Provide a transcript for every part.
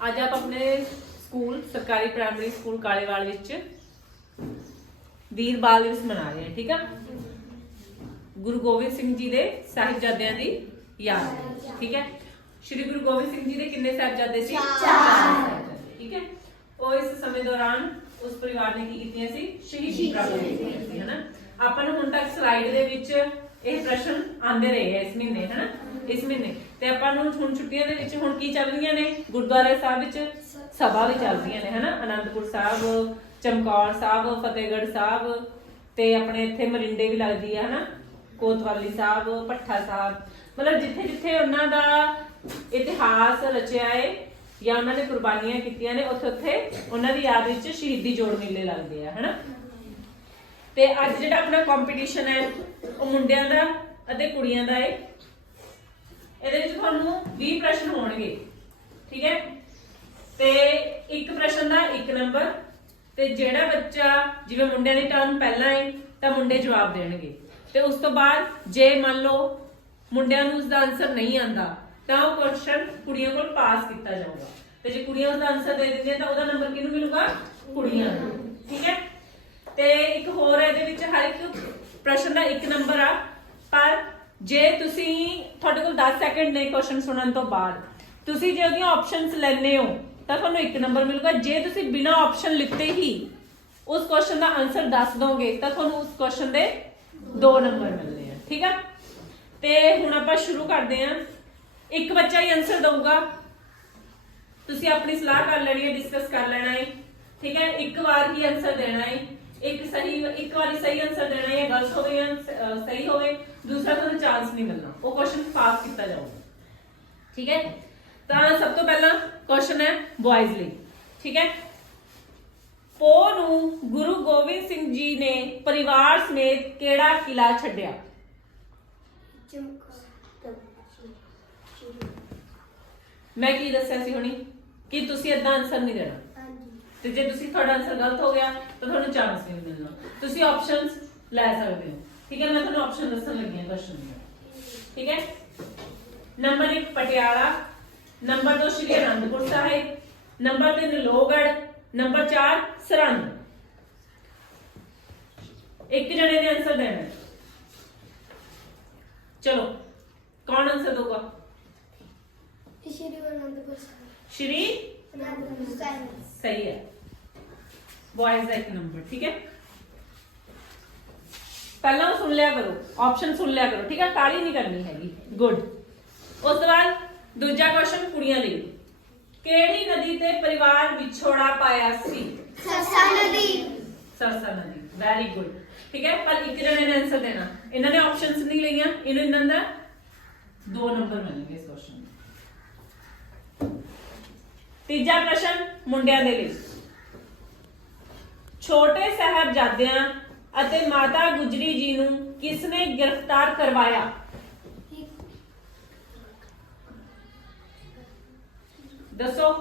ਅੱਜ ਆਪ ਆਪਣੇ ਸਕੂਲ ਸਰਕਾਰੀ ਪ੍ਰਾਇਮਰੀ ਸਕੂਲ ਕਾਲੇਵਾਲ ਵਿੱਚ ਵੀਰ ਬਾਲ ਦਿਵਸ ਮਨਾ ਰਹੇ ਹਾਂ ਠੀਕ ਆ? ਗੁਰੂ ਗੋਬਿੰਦ ਸਿੰਘ ਜੀ ਦੇ ਸਾਹਿਬਜ਼ਾਦਿਆਂ ਦੀ ਯਾਦ ਹੈ ਠੀਕ ਹੈ? ਸ਼੍ਰੀ ਗੁਰੂ ਗੋਬਿੰਦ ਸਿੰਘ ਜੀ ਦੇ ਕਿੰਨੇ ਸਾਹਿਬਜ਼ਾਦੇ ਸੀ? ਚਾਰ। ਠੀਕ ਹੈ? ਉਹ ਇਸ ਸਮੇਂ ਦੌਰਾਨ ਉਸ ਪਰਿਵਾਰ ਨੇ ਕੀ ਕੀਤੀਆਂ ਸੀ? ਸ਼ਹੀਦੀ ਪ੍ਰਾਪਤ ਕੀਤੀਆਂ ਸੀ ਹਨਾ? ਆਪਾਂ ਨੂੰ ਹੁਣ ਤੱਕ ਸਲਾਈਡ ਦੇ ਵਿੱਚ ਇਹ ਪ੍ਰਸ਼ਨ ਆਉਂਦੇ ਰਹੇ ਆ ਇਸ ਮਹੀਨੇ ਹਨਾ? ਇਸ ਮਹੀਨੇ। ਤੇ ਆਪਾਂ ਨੂੰ ਹੁਣ ਛੁੱਟੀਆਂ ਦੇ ਵਿੱਚ ਹੁਣ ਕੀ ਚੱਲ ਰਹੀਆਂ ਨੇ? ਗੁਰਦੁਆਰੇ ਸਾਹਿਬ ਵਿੱਚ ਸਭਾ ਵੀ ਚੱਲ ਰਹੀਆਂ ਨੇ, ਹਨਾ? ਆਨੰਦਪੁਰ ਸਾਹਿਬ, ਚਮਕੌਰ ਸਾਹਿਬ, ਫਤਿਹਗੜ੍ਹ ਸਾਹਿਬ ਤੇ ਆਪਣੇ ਇੱਥੇ ਮਰਿੰਡੇ ਵੀ ਲੱਗਦੀ ਹੈ ਹਨਾ? ਕੋਤਵਾਲੀ ਸਾਹਿਬ ਪੱਠਾ ਸਾਹਿਬ। ਮਤਲਬ ਜਿੱਥੇ ਜਿੱਥੇ ਉਹਨਾਂ ਦਾ ਇਤਿਹਾਸ ਰਚਿਆ ਹੈ ਜਾਂ ਉਹਨਾਂ ਨੇ ਕੁਰਬਾਨੀਆਂ ਕੀਤੀਆਂ ਨੇ, ਉੱਥੇ ਉੱਥੇ ਉਹਨਾਂ ਦੀ ਯਾਦ ਵਿੱਚ ਸ਼ਹੀਦੀ ਜੋੜ ਮੇਲੇ ਲੱਗਦੇ ਆ, ਹਨਾ? ਤੇ ਅੱਜ ਜਿਹੜਾ ਆਪਣਾ ਕੰਪੀਟੀਸ਼ਨ ਹੈ, ਉਹ ਮੁੰਡਿਆਂ ਦਾ ਅਤੇ ਕੁੜੀਆਂ ਦਾ ਹੈ ਇਹਦੇ ਵਿੱਚ ਤੁਹਾਨੂੰ 20 ਪ੍ਰਸ਼ਨ ਹੋਣਗੇ। ਠੀਕ ਹੈ? ਤੇ ਇੱਕ ਪ੍ਰਸ਼ਨ ਦਾ ਇੱਕ ਨੰਬਰ, ਤੇ ਜਿਹੜਾ ਬੱਚਾ ਜਿਵੇਂ ਮੁੰਡਿਆਂ ਦੀ ਟਰਨ ਪਹਿਲਾਂ ਹੈ ਤਾਂ ਮੁੰਡੇ ਜਵਾਬ ਦੇਣਗੇ। ਤੇ ਉਸ ਤੋਂ ਬਾਅਦ ਜੇ ਮੰਨ ਲਓ ਮੁੰਡਿਆਂ ਨੂੰ ਉਸ ਦਾ ਆਨਸਰ ਨਹੀਂ ਆਂਦਾ, ਤਾਂ ਉਹ ਕੁਐਸਚਨ ਕੁੜੀਆਂ ਕੋਲ ਪਾਸ ਕੀਤਾ ਜਾਊਗਾ। ਤੇ ਜੇ ਕੁੜੀਆਂ ਉਸ ਦਾ ਆਨਸਰ ਦੇ ਦਿੰਦੀਆਂ, ਤਾਂ ਉਹਦਾ ਨੰਬਰ ਕਿਹਨੂੰ ਮਿਲੂਗਾ? ਕੁੜੀਆਂ ਨੂੰ। ਠੀਕ ਹੈ? ਤੇ ਇੱਕ ਹੋਰ ਇਹਦੇ ਵਿੱਚ ਹਰ ਇੱਕ ਪ੍ਰਸ਼ਨ ਦਾ ਇੱਕ ਨੰਬਰ ਆ, ਪਰ ਜੇ ਤੁਸੀਂ ਤੁਹਾਡੇ ਕੋਲ 10 ਸੈਕਿੰਡ ਨੇ ਕੁਐਸਚਨ ਸੁਣਨ ਤੋਂ ਬਾਅਦ, ਤੁਸੀਂ ਜੇ ਉਹਦੀਆਂ ਆਪਸ਼ਨਸ ਲੈਣੇ ਹੋ, ਤਾਂ ਤੁਹਾਨੂੰ ਇੱਕ ਨੰਬਰ ਮਿਲੂਗਾ। ਜੇ ਤੁਸੀਂ ਬਿਨਾ ਆਪਸ਼ਨ ਲਿੱਤੇ ਹੀ ਉਸ ਕੁਐਸਚਨ ਦਾ ਆਨਸਰ ਦੱਸ ਦੋਗੇ, ਤਾਂ ਤੁਹਾਨੂੰ ਉਸ ਕੁਐਸਚਨ ਦੇ ਦੋ ਨੰਬਰ ਮਿਲਣੇ ਆ। ਠੀਕ ਆ? ਤੇ ਹੁਣ ਆਪਾਂ ਸ਼ੁਰੂ ਕਰਦੇ ਹਾਂ। ਇੱਕ ਬੱਚਾ ਹੀ ਆਨਸਰ ਦਊਗਾ। ਤੁਸੀਂ ਆਪਣੀ ਸਲਾਹ ਕਰ ਲੈਣੀ ਹੈ ਡਿਸਕਸ ਕਰ ਲੈਣਾ ਹੈ। ਠੀਕ ਹੈ? ਇੱਕ ਵਾਰ ਹੀ ਆਨਸਰ ਦੇਣਾ ਹੈ। ਇੱਕ ਸਹੀ, ਇੱਕ ਵਾਰੀ ਸਹੀ ਆਨਸਰ ਦੇਣਾ ਹੈ ਗਲਤ ਹੋਵੇ ਜਾਂ ਸ- ਅਹ, ਸਹੀ ਹੋਵੇ, ਦੂਸਰਾ ਤੁਹਾਨੂੰ ਚਾਂਸ ਨਹੀਂ ਮਿਲਣਾ। ਉਹ ਕੁਐਸਚਨ ਪਾਸ ਕੀਤਾ ਜਾਊਗਾ। ਠੀਕ ਹੈ? ਤਾਂ ਸਭ ਤੋਂ ਪਹਿਲਾਂ ਕੁਐਸਚਨ ਹੈ ਬॉयਜ਼ ਲਈ। ਠੀਕ ਹੈ? ਪੋ ਨੂੰ ਗੁਰੂ ਗੋਬਿੰਦ ਸਿੰਘ ਜੀ ਨੇ ਪਰਿਵਾਰ ਸਮੇਤ ਕਿਹੜਾ ਕਿਲਾ ਛੱਡਿਆ? ਮੈਂ ਕੀ ਦੱਸਿਆ ਸੀ ਹੁਣੀ? ਕਿ ਤੁਸੀਂ ਇਦਾਂ ਆਨਸਰ ਨਹੀਂ ਦੇਣਾ? ਤੇ ਜੇ ਤੁਸੀਂ ਤੁਹਾਡਾ ਆਨਸਰ ਗਲਤ ਹੋ ਗਿਆ ਤਾਂ ਤੁਹਾਨੂੰ ਚਾਂਸ ਨਹੀਂ ਮਿਲਣਾ। ਤੁਸੀਂ ਆਪਸ਼ਨਸ ਲੈ ਸਕਦੇ ਹੋ। ਠੀਕ ਹੈ ਮੈਂ ਤੁਹਾਨੂੰ ਆਪਸ਼ਨ ਦੱਸਣ ਲੱਗੀ ਹਾਂ ਕੁਐਸਚਨ ਦੇ ਠੀਕ ਹੈ? Number 1 Patiala. Number 2 Shri Anandpur Sahib. Number 3 Lohgarh. Number 4 Sirhind. ਇੱਕ ਜਣੇ ਨੇ ਆਨਸਰ ਦੇਣਾ। ਚਲੋ ਕੌਣ ਆਨਸਰ ਦਊਗਾ? ਸ਼੍ਰੀ ਸਹੀ ਹੈ ਬॉयਜ਼ ਦਾ ਇੱਕ ਨੰਬਰ ਠੀਕ ਹੈ ਪਹਿਲਾਂ ਉਹ ਸੁਣ ਲਿਆ ਕਰੋ ਆਪਸ਼ਨ ਸੁਣ ਲਿਆ ਕਰੋ ਠੀਕ ਹੈ ਕਾਲੀ ਨਹੀਂ ਕਰਨੀ ਹੈਗੀ ਗੁੱਡ ਉਸ ਤੋਂ ਬਾਅਦ ਦੂਜਾ ਕੁਐਸਚਨ ਕੁੜੀਆਂ ਲਈ ਕਿਹੜੀ ਨਦੀ ਤੇ ਪਰਿਵਾਰ ਵਿਛੋੜਾ ਪਾਇਆ ਸੀ ਸਰਸਾ ਨਦੀ ਵੈਰੀ ਗੁੱਡ ਠੀਕ ਹੈ ਪਰ ਇੱਕ ਜਣੇ ਨੇ ਆਨਸਰ ਦੇਣਾ ਇਹਨਾਂ ਨੇ ਆਪਸ਼ਨਸ ਨਹੀਂ ਲਈਆਂ ਇਹਨੂੰ ਇਹਨਾਂ ਦਾ ਦੋ ਨੰਬਰ ਮਿਲਣਗੇ ਇਸ ਕੁਐਸਚਨ ਦੇ ਤੀਜਾ ਪ੍ਰਸ਼ਨ ਮੁੰਡਿਆਂ ਦੇ ਲਈ। ਛੋਟੇ ਸਾਹਿਬਜ਼ਾਦਿਆਂ ਅਤੇ ਮਾਤਾ ਗੁਜਰੀ ਜੀ ਨੂੰ ਕਿਸ ਨੇ ਗ੍ਰਿਫਤਾਰ ਕਰਵਾਇਆ? ਦੱਸੋ।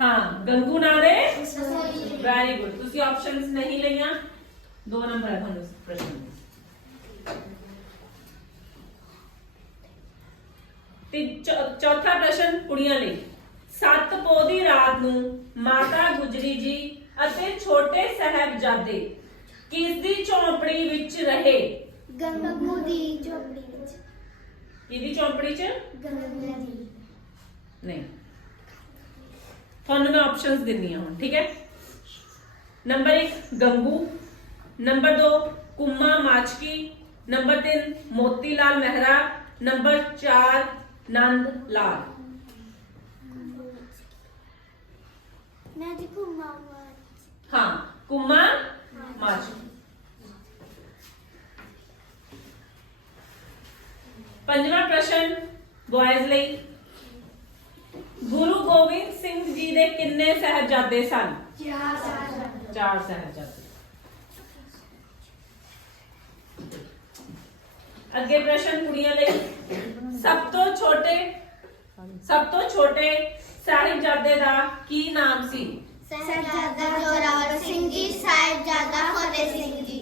ਹਾਂ, ਗੰਗੂ ਨਾਂ ਵੈਰੀ ਗੁੱਡ ਤੁਸੀਂ ਆਪਸ਼ਨਸ ਨਹੀਂ ਲਈਆਂ। ਦੋ ਨੰਬਰ ਹੈ ਤੁਹਾਨੂੰ ਪ੍ਰਸ਼ਨ। ਤੇ ਚੌਥਾ ਪ੍ਰਸ਼ਨ ਕੁੜੀਆਂ ਲਈ। ਸੱਤ ਪੋ ਦੀ ਰਾਤ ਨੂੰ ਮਾਤਾ ਗੁਜਰੀ ਜੀ ਅਤੇ ਛੋਟੇ ਸਾਹਿਬਜ਼ਾਦੇ ਕਿਸ ਦੀ ਝੌਂਪੜੀ ਵਿੱਚ ਰਹੇ? ਗੰਗੂ ਦੀ ਝੋਪੜੀ ਵਿੱਚ। ਕਿਹਦੀ ਝੌਂਪੜੀ 'ਚ? ਗੰਗੂ ਦੀ। ਨਹੀਂ। ਤੁਹਾਨੂੰ ਮੈਂ ਆਪਸ਼ਨਸ ਦਿੰਨੀ ਹਾਂ ਹੁਣ ਠੀਕ ਹੈ? Number 1 Gangu. Number 2 Kumma Machki. Number 3 Moti Lal Mehra. Number 4 Nand Lal. ਮੈਂ ਦੇਖੂ ਮਾਮਾ ਹਾਂ ਕੁੰਮਾ ਮਾਚਕੀ ਪੰਜਵਾਂ ਪ੍ਰਸ਼ਨ ਬॉयਜ਼ ਲਈ। ਗੁਰੂ ਗੋਬਿੰਦ ਸਿੰਘ ਜੀ ਦੇ ਕਿੰਨੇ ਸਾਹਿਬਜ਼ਾਦੇ ਸਨ ਚਾਰ ਸਾਲ ਚਾਰ ਸਾਹਿਬਜ਼ਾਦੇ ਅੱਗੇ ਪ੍ਰਸ਼ਨ ਕੁੜੀਆਂ ਲਈ। ਸਭ ਤੋਂ ਛੋਟੇ ਸਭ ਤੋਂ ਛੋਟੇ ਸਾਹਿਬਜ਼ਾਦੇ ਦਾ ਕੀ ਨਾਮ ਸੀ ਸਾਹਿਬਜ਼ਾਦਾ ਜੋਰਾਵਰ ਸਿੰਘ ਜੀ ਸਾਹਿਬਜ਼ਾਦਾ ਫਤਿਹ ਸਿੰਘ ਜੀ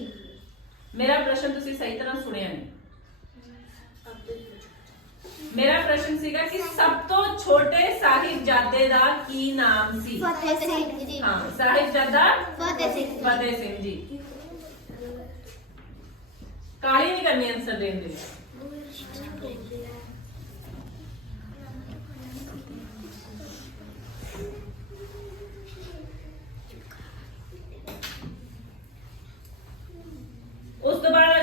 ਮੇਰਾ ਪ੍ਰਸ਼ਨ ਤੁਸੀਂ ਸਹੀ ਤਰ੍ਹਾਂ ਸੁਣਿਆ ਨਹੀਂ ਮੇਰਾ ਪ੍ਰਸ਼ਨ ਸੀਗਾ ਕਿ ਸਭ ਤੋਂ ਛੋਟੇ ਸਾਹਿਬਜ਼ਾਦੇ ਦਾ ਕੀ ਨਾਮ ਸੀ ਫਤਿਹ ਸਿੰਘ ਜੀ ਹਾਂ ਸਾਹਿਬਜ਼ਾਦਾ ਫਤਿਹ ਸਿੰਘ ਜੀ ਫਤਿਹ ਸਿੰਘ ਜੀ ਕਾਲੀ ਨਹੀਂ ਕਰਨੀ ਆਨਸਰ ਦੇਣ ਦੇ ਵਿੱਚ ਉਸ ਤੋਂ ਬਾਅਦ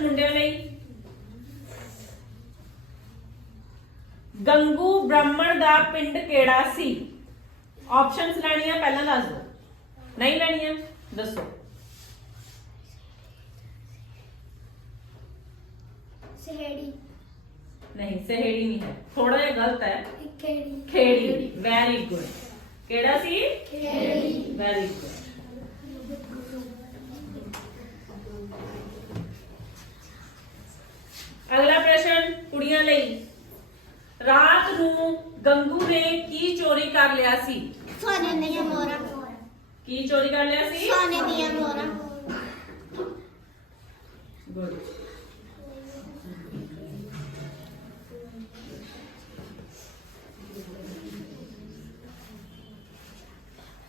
ਮੁੰਡਿਆਂ ਲਈ। ਗੰਗੂ ਬ੍ਰਾਹਮਣ ਦਾ ਪਿੰਡ ਕਿਹੜਾ ਸੀ? ਆਪਸ਼ਨਸ ਲੈਣੀਆਂ ਪਹਿਲਾਂ ਦੱਸ ਦਿਓ। ਨਹੀਂ ਲੈਣੀਆਂ ਦੱਸੋ। ਸਹੇੜੀ। ਨਹੀਂ ਸਹੇੜੀ ਨਹੀਂ ਹੈ। ਥੋੜਾ ਜਿਹਾ ਗਲਤ ਹੈ। ਖੇੜੀ। ਖੇੜੀ। ਵੈਰੀ ਗੁੱਡ ਕਿਹੜਾ ਸੀ? ਖੇੜੀ। ਵੈਰੀ ਗੁੱਡ ਅਗਲਾ ਪ੍ਰਸ਼ਨ ਕੁੜੀਆਂ ਲਈ ਰਾਤ ਨੂੰ ਗੰਗੂ ਨੇ ਕੀ ਚੋਰੀ ਕਰ ਲਿਆ ਸੀ ਸੋਨੇ ਦੀਆਂ ਮੋਹਰਾਂ ਕੀ ਚੋਰੀ ਕਰ ਲਿਆ ਸੀ ਸੋਨੇ ਦੀਆਂ ਮੋਹਰਾਂ ਗੁੱਡ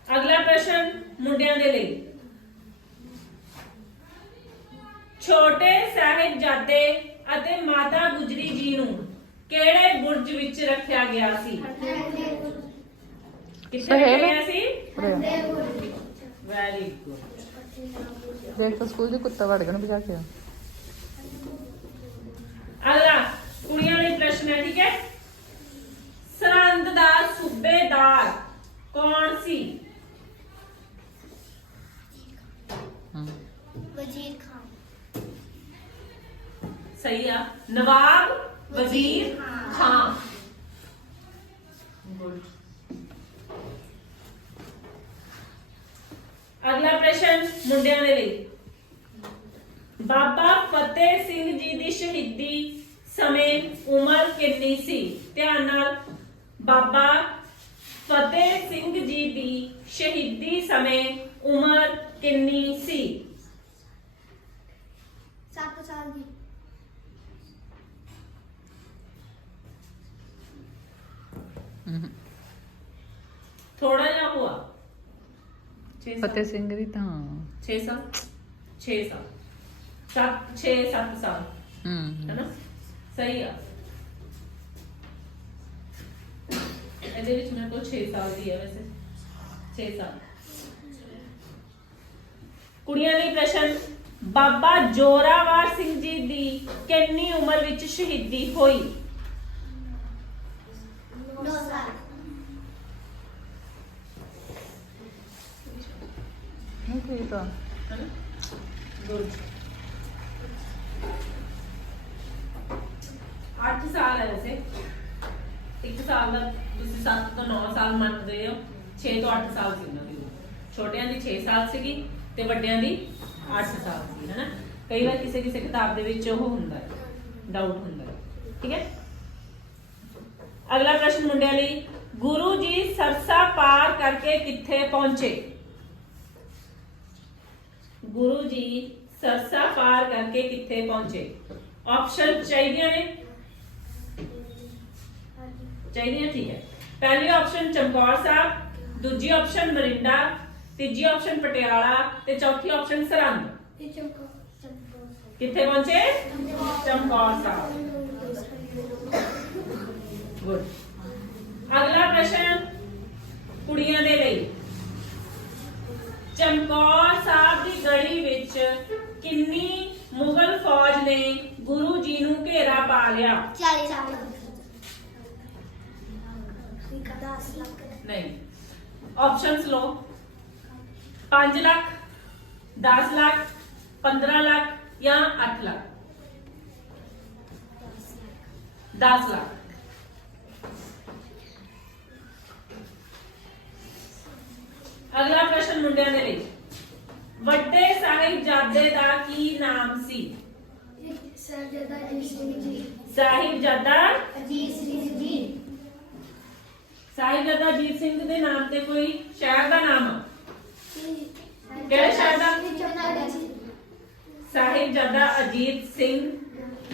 ਅਗਲਾ ਪ੍ਰਸ਼ਨ ਮੁੰਡਿਆਂ ਦੇ ਲਈ ਛੋਟੇ ਸਾਹਿਬਜ਼ਾਦੇ ਅਤੇ ਮਾਤਾ ਗੁਜਰੀ ਜੀ ਨੂੰ ਕਿਹੜੇ ਬੁਰਜ ਵਿੱਚ ਰੱਖਿਆ ਗਿਆ ਸੀ? ਕਿੱਥੇ ਰੱਖਿਆ ਗਿਆ ਸੀ? ਵੈਰੀ ਗੁੱਡ ਦੇਖ ਤਾਂ ਸਕੂਲ ਦੇ ਕੁੱਤਾ ਵੜ ਗਿਆ ਨਾ ਬਜਾ ਕੇ ਅਗਲਾ ਕੁੜੀਆਂ ਲਈ ਪ੍ਰਸ਼ਨ ਹੈ ਠੀਕ ਹੈ? ਸਰਹੰਦ ਦਾ ਸੂਬੇਦਾਰ ਕੌਣ ਸੀ? ਹਮ ਵਜ਼ੀਰ ਖਾਨ। ਸਹੀ ਆ। ਨਵਾਬ ਵਜ਼ੀਰ ਖਾਨ. ਅਗਲਾ ਪ੍ਰਸ਼ਨ ਮੁੰਡਿਆਂ ਦੇ ਲਈ। ਬਾਬਾ ਫਤਿਹ ਸਿੰਘ ਜੀ ਦੀ ਸ਼ਹੀਦੀ ਸਮੇਂ ਉਮਰ ਕਿੰਨੀ ਸੀ? ਧਿਆਨ ਨਾਲ। ਬਾਬਾ ਫਤਿਹ ਸਿੰਘ ਜੀ ਦੀ ਸ਼ਹੀਦੀ ਸਮੇਂ ਉਮਰ ਕਿੰਨੀ ਸੀ? 7 ਸਾਲ ਦੀ। ਥੋੜਾ ਜਿਹਾ ਹੁਆ 6 ਫਤਿਹ ਸਿੰਘ ਦੀ ਤਾਂ। 6 ਸਾਲ 6 ਸਾਲ 7 6 7 ਸਾਲ ਹਮ ਹੈਨਾ? ਸਹੀ ਆ। ਇਹਦੇ ਵਿੱਚ ਮੇਰੇ ਕੋਲ 6 ਸਾਲ ਦੀ ਹੈ ਵੈਸੇ। 6 ਸਾਲ। ਕੁੜੀਆਂ ਲਈ ਪ੍ਰਸ਼ਨ ਬਾਬਾ ਜੋਰਾਵਰ ਸਿੰਘ ਜੀ ਦੀ ਕਿੰਨੀ ਉਮਰ ਵਿੱਚ ਸ਼ਹੀਦੀ ਹੋਈ 9 ਸਾਲ ਨਹੀਂ ਠੀਕ ਆ। ਗੁੱਡ 8 ਸਾਲ ਹੈ ਵੈਸੇ। ਇੱਕ ਸਾਲ ਦਾ ਤੁਸੀਂ 7 ਤੋਂ 9 ਸਾਲ ਮੰਨਦੇ ਹੋ। 6 ਤੋਂ 8 ਸਾਲ ਸੀ ਉਹਨਾਂ ਦੀ ਉਮਰ। ਛੋਟਿਆਂ ਦੀ 6 ਸਾਲ ਸੀਗੀ ਤੇ ਵੱਡਿਆਂ ਦੀ 8 ਸਾਲ ਸੀ, ਹੈਨਾ? ਕਈ ਵਾਰ ਕਿਸੇ ਕਿਸੇ ਕਿਤਾਬ ਦੇ ਵਿੱਚ ਉਹ ਹੁੰਦਾ ਹੈ ਡਾਊਟ ਹੁੰਦਾ ਹੈ। ਠੀਕ ਹੈ? ਅਗਲਾ ਪ੍ਰਸ਼ਨ ਮੁੰਡਿਆਂ ਲਈ, ਗੁਰੂ ਜੀ ਸਰਸਾ ਪਾਰ ਕਰਕੇ ਕਿੱਥੇ ਪਹੁੰਚੇ? ਗੁਰੂ ਜੀ ਸਰਸਾ ਪਾਰ ਕਰਕੇ ਕਿੱਥੇ ਪਹੁੰਚੇ? ਆਪਸ਼ਨ ਚਾਹੀਦੀਆਂ ਨੇ? ਚਾਹੀਦੀਆਂ ਠੀਕ ਹੈ। ਪਹਿਲੀ ਆਪਸ਼ਨ ਚਮਕੌਰ ਸਾਹਿਬ ਦੂਜੀ ਆਪਸ਼ਨ ਮਰਿੰਡਾ ਤੀਜੀ ਆਪਸ਼ਨ ਪਟਿਆਲਾ ਤੇ ਚੌਥੀ ਆਪਸ਼ਨ ਸਰਹੰਦ। ਕਿੱਥੇ ਪਹੁੰਚੇ? ਚਮਕੌਰ ਸਾਹਿਬ। ਗੁੱਡ ਅਗਲਾ ਪ੍ਰਸ਼ਨ ਕੁੜੀਆਂ ਦੇ ਲਈ। ਚਮਕੌਰ ਸਾਹਿਬ ਦੀ ਗੜੀ ਵਿੱਚ ਕਿੰਨੀ ਮੁਗਲ ਫੌਜ ਨੇ ਗੁਰੂ ਜੀ ਨੂੰ ਘੇਰਾ ਪਾ ਲਿਆ? 40 ਸਾਲ 10 ਲੱਖ। ਨਹੀਂ। ਆਪਸ਼ਨਸ ਲੋ 5 ਲੱਖ 10 ਲੱਖ 15 ਲੱਖ ਜਾਂ 8 ਲੱਖ? 10 ਲੱਖ। ਅਗਲਾ ਪ੍ਰਸ਼ਨ ਮੁੰਡਿਆਂ ਦੇ ਲਈ। ਵੱਡੇ ਸਾਹਿਬਜ਼ਾਦੇ ਦਾ ਕੀ ਨਾਮ ਸੀ? ਸਰਦਾਰ ਅਜੀਤ ਸਿੰਘ ਜੀ। ਸਾਹਿਬਜ਼ਾਦਾ? ਅਜੀਤ ਸਿੰਘ ਜੀ। ਸਾਹਿਬਜ਼ਾਦਾ ਅਜੀਤ ਸਿੰਘ ਦੇ ਨਾਮ ਤੇ ਕੋਈ ਸ਼ਹਿਰ ਦਾ ਨਾਮ ਆ? ਕਿਹੜੇ ਸ਼ਹਿਰ ਦਾ? ਸਾਹਿਬਜ਼ਾਦਾ ਅਜੀਤ ਸਿੰਘ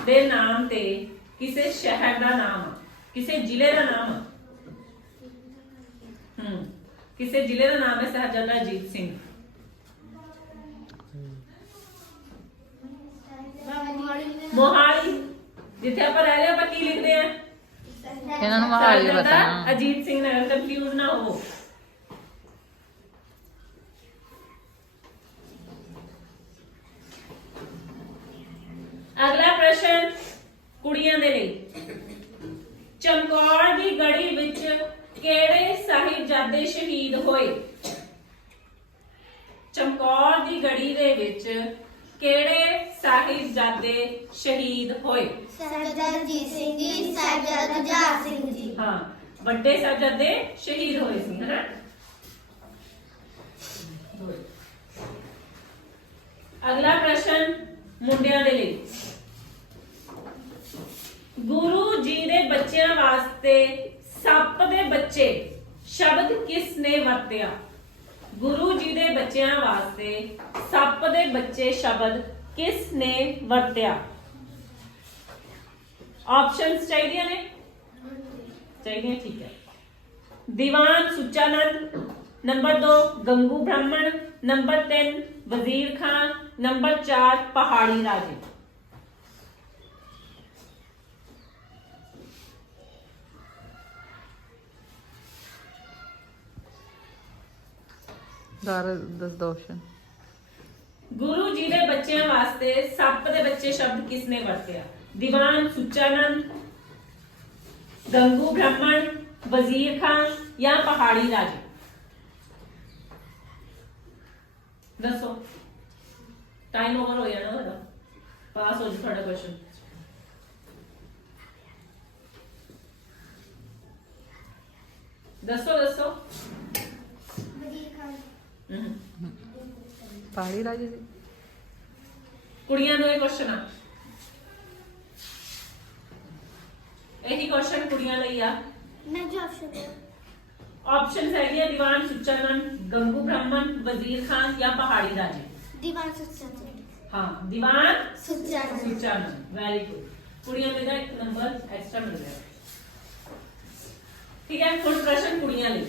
ਦੇ ਨਾਮ ਤੇ ਕਿਸੇ ਸ਼ਹਿਰ ਦਾ ਨਾਮ ਕਿਸੇ ਜ਼ਿਲ੍ਹੇ ਦਾ ਨਾਮ ਆ? ਹੂੰ ਕਿਸੇ ਜ਼ਿਲ੍ਹੇ ਦਾ ਨਾਮ ਹੈ ਸਾਹਿਬਜ਼ਾਦਾ ਅਜੀਤ ਸਿੰਘ। ਮੋਹਾਲੀ ਜਿੱਥੇ ਆਪਾਂ ਰਹਿ ਰਹੇ ਆਪਾਂ ਕੀ ਲਿਖਦੇ ਆ ਇਹਨਾਂ ਨੂੰ ਮਹਾਲੀ ਸਾਹਿਬਜ਼ਾਦਾ ਅਜੀਤ ਸਿੰਘ ਨਗਰ ਕੰਫਿਊਜ਼ ਨਾ ਹੋ ਅਗਲਾ ਪ੍ਰਸ਼ਨ ਕੁੜੀਆਂ ਦੇ ਲਈ। ਚਮਕੌਰ ਦੀ ਗੜੀ ਵਿੱਚ ਕਿਹੜੇ ਸਾਹਿਬਜ਼ਾਦੇ ਸ਼ਹੀਦ ਹੋਏ? ਚਮਕੌਰ ਦੀ ਗੜੀ ਦੇ ਵਿੱਚ ਕਿਹੜੇ ਸਾਹਿਬਜ਼ਾਦੇ ਸ਼ਹੀਦ ਹੋਏ? ਸਰਦਾਰ ਸਿੰਘ ਜੀ ਸਾਹਿਬਜ਼ਾਦਾ ਜੁਝਾਰ ਸਿੰਘ ਜੀ। ਹਾਂ ਵੱਡੇ ਸਾਹਿਬਜ਼ਾਦੇ ਸ਼ਹੀਦ ਹੋਏ ਸੀ ਹਨਾ? ਅਗਲਾ ਪ੍ਰਸ਼ਨ ਮੁੰਡਿਆਂ ਦੇ ਲਈ। ਗੁਰੂ ਜੀ ਦੇ ਬੱਚਿਆਂ ਵਾਸਤੇ ਸੱਪ ਦੇ ਬੱਚੇ, ਸ਼ਬਦ ਕਿਸ ਨੇ ਵਰਤਿਆ? ਗੁਰੂ ਜੀ ਦੇ ਬੱਚਿਆਂ ਵਾਸਤੇ ਸੱਪ ਦੇ ਬੱਚੇ ਸ਼ਬਦ ਕਿਸ ਨੇ ਵਰਤਿਆ? ਆਪਸ਼ਨਸ ਚਾਹੀਦੀਆਂ ਨੇ? ਚਾਹੀਦੀਆਂ, ਠੀਕ ਹੈ। ਦੀਵਾਨ ਸੁਚਾਨੰਦ, ਨੰਬਰ 2 ਗੰਗੂ ਬ੍ਰਾਹਮਣ, ਨੰਬਰ 3 ਵਜ਼ੀਰ ਖਾਨ, ਨੰਬਰ 4 ਪਹਾੜੀ ਰਾਜੇ। ਦਾਰ ਦਸ ਦੋ ਆਪਸ਼ਨ ਗੁਰੂ ਜੀ ਦੇ ਬੱਚਿਆਂ ਵਾਸਤੇ ਸੱਪ ਦੇ ਬੱਚੇ ਸ਼ਬਦ ਕਿਸ ਵਰਤਿਆ? ਦੀਵਾਨ, ਸੁਚਾਨੰਦ, ਗੰਗੂ ਬ੍ਰਾਹਮਣ, ਵਜ਼ੀਰ ਖਾਨ ਜਾਂ ਪਹਾੜੀ ਰਾਜੇ? ਦੱਸੋ। ਟਾਈਮ ਓਵਰ ਹੋ ਜਾਣਾ ਤੁਹਾਡਾ। ਪਾਸ ਹੋ ਜਾ ਤੁਹਾਡਾ ਕੁਐਸਚਨ ਦੱਸੋ ਦੱਸੋ ਹਮ। ਪਹਾੜੀ ਰਾਜੇ ਦੀ ਕੁੜੀਆਂ ਨੂੰ ਇਹ ਕੁਐਸਚਨ ਆ। ਇਹੀ ਕੁਐਸਚਨ ਕੁੜੀਆਂ ਲਈ ਆ। ਮੈਂ ਜੋ ਆਪਸ਼ਨ ਦੇ ਆਪਸ਼ਨਸ ਹੈਗੀਆਂ ਦੀਵਾਨ ਸੁਚਾਨੰਦ ਗੰਗੂ ਬ੍ਰਾਹਮਣ ਵਜ਼ੀਰ ਖਾਨ ਜਾਂ ਪਹਾੜੀ ਰਾਜੇ। ਦੀਵਾਨ ਸੁਚਾ ਹਾਂ ਦੀਵਾਨ ਸੁਚਾ ਸੁਚਾਨੰਦ। ਵੈਰੀ ਗੁੱਡ ਕੁੜੀਆਂ ਦੇ ਦਾ ਇੱਕ ਨੰਬਰ ਐਕਸਟਰਾ ਮਿਲ ਗਿਆ। ਠੀਕ ਹੈ ਹੁਣ ਪ੍ਰਸ਼ਨ ਕੁੜੀਆਂ ਲਈ।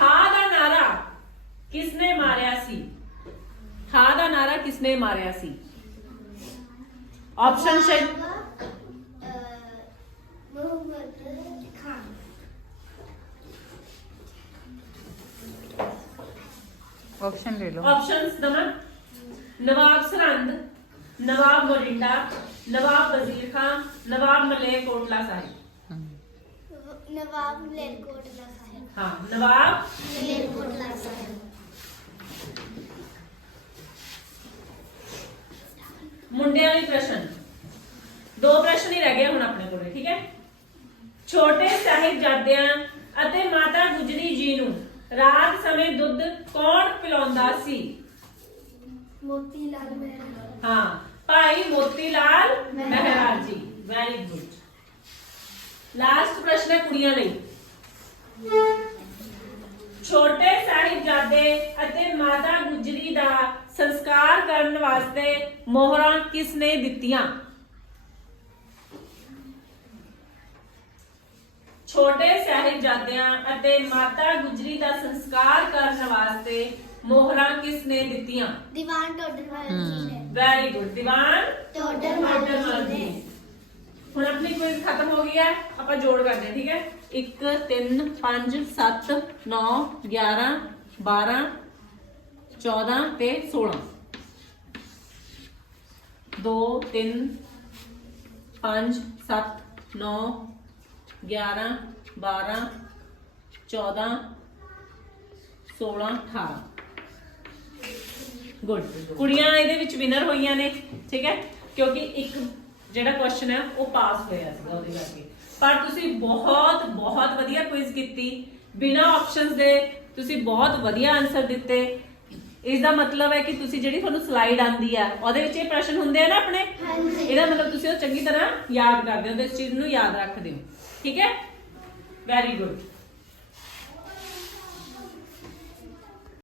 ਹਾਂ ਦਾ ਨਾਰਾ ਕਿਸਨੇ ਮਾਰਿਆ ਸੀ? ਹਾਂ ਦਾ ਨਾਰਾ ਕਿਸਨੇ ਮਾਰਿਆ ਸੀ? ਆਪਸ਼ਨ ਖਾਨ। ਆਪਸ਼ਨ ਲੈ ਲਓ। ਆਪਸ਼ਨਸ ਦਮਨ ਨਵਾਬ ਸਰਹੰਦ ਨਵਾਬ ਮੋਰਿੰਡਾ ਨਵਾਬ ਵਜ਼ੀਰ ਖਾਨ ਨਵਾਬ ਮਲੇ ਕੋਟਲਾ ਸਾਹਿਬ। ਨਵਾਬ ਮਲੇਰਕੋਟ ਦਾ ਸਾਹਿਬ। ਹਾਂ ਨਵਾਬ ਮਲੇਰਕੋਟ ਦਾ ਸਾਹਿਬ। ਮੁੰਡਿਆਂ ਲਈ ਪ੍ਰਸ਼ਨ। ਦੋ ਪ੍ਰਸ਼ਨ ਹੀ ਰਹਿ ਗਏ ਹੁਣ ਆਪਣੇ ਕੋਲੇ ਠੀਕ ਹੈ? ਛੋਟੇ ਸਾਹਿਬਜ਼ਾਦਿਆਂ ਅਤੇ ਮਾਤਾ ਗੁਜਰੀ ਜੀ ਨੂੰ ਰਾਤ ਸਮੇਂ ਦੁੱਧ ਕੌਣ ਪਿਲਾਉਂਦਾ ਸੀ? ਮੋਤੀ ਲਾਲ ਮਹਿਰਾ। ਹਾਂ ਭਾਈ ਮੋਤੀ Lal Mehra ji. Very good last ਪ੍ਰਸ਼ਨ ਹੈ ਕੁੜੀਆਂ ਲਈ। ਛੋਟੇ ਸਾਹਿਬਜ਼ਾਦੇ ਅਤੇ ਮਾਤਾ ਗੁਜਰੀ ਦਾ ਸੰਸਕਾਰ ਕਰਨ ਵਾਸਤੇ ਮੋਹਰਾਂ ਕਿਸ ਨੇ ਦਿੱਤੀਆਂ? ਛੋਟੇ ਸਾਹਿਬਜ਼ਾਦਿਆਂ ਅਤੇ ਮਾਤਾ ਗੁਜਰੀ ਦਾ ਸੰਸਕਾਰ ਕਰਨ ਵਾਸਤੇ ਮੋਹਰਾਂ ਕਿਸ ਨੇ ਦਿੱਤੀਆਂ? ਦੀਵਾਨ ਟੋਡਰ ਵਾਲਾ ਜੀ ਨੇ। ਵੈਰੀ ਗੁੱਡ ਦੀਵਾਨ ਟੋਡਰ ਮਾਡਲ ਵਾਲਾ ਮਾਲ ਜੀ ਨੇ। ਹੁਣ ਆਪਣੀ ਕੁਇਜ਼ ਖਤਮ ਹੋ ਗਈ ਹੈ। ਆਪਾਂ ਜੋੜ ਕਰਦੇ ਹਾਂ ਠੀਕ ਹੈ? 1 3 5 7 9 11 12 14 ਤੇ 16 2 3 5 7 9 11 12 14 16 18 ਗੁੱਡ ਕੁੜੀਆਂ ਇਹਦੇ ਵਿੱਚ ਵਿਨਰ ਹੋਈਆਂ ਨੇ, ਠੀਕ ਹੈ? ਕਿਉਂਕਿ ਇੱਕ ਜਿਹੜਾ ਕੁਐਸਚਨ ਹੈ, ਉਹ ਪਾਸ ਹੋਇਆ ਸੀਗਾ ਉਹਦੇ ਕਰਕੇ। ਪਰ ਤੁਸੀਂ ਬਹੁਤ ਬਹੁਤ ਵਧੀਆ ਕੁਇਜ਼ ਕੀਤੀ। ਬਿਨਾ ਆਪਸ਼ਨਸ ਦੇ ਤੁਸੀਂ ਬਹੁਤ ਵਧੀਆ ਆਨਸਰ ਦਿੱਤੇ। ਇਸ ਦਾ ਮਤਲਬ ਹੈ ਕਿ ਤੁਸੀਂ ਜਿਹੜੀ ਤੁਹਾਨੂੰ ਸਲਾਈਡ ਆਂਦੀ ਆ ਉਹਦੇ ਵਿੱਚ ਇਹ ਪ੍ਰਸ਼ਨ ਹੁੰਦੇ ਆ ਨਾ ਆਪਣੇ? ਇਹਦਾ ਮਤਲਬ ਤੁਸੀਂ ਉਹ ਚੰਗੀ ਤਰ੍ਹਾਂ ਯਾਦ ਕਰਦੇ ਹੋ ਤੇ ਇਸ ਚੀਜ਼ ਨੂੰ ਯਾਦ ਰੱਖਦੇ ਹੋ। ਠੀਕ ਹੈ? Very good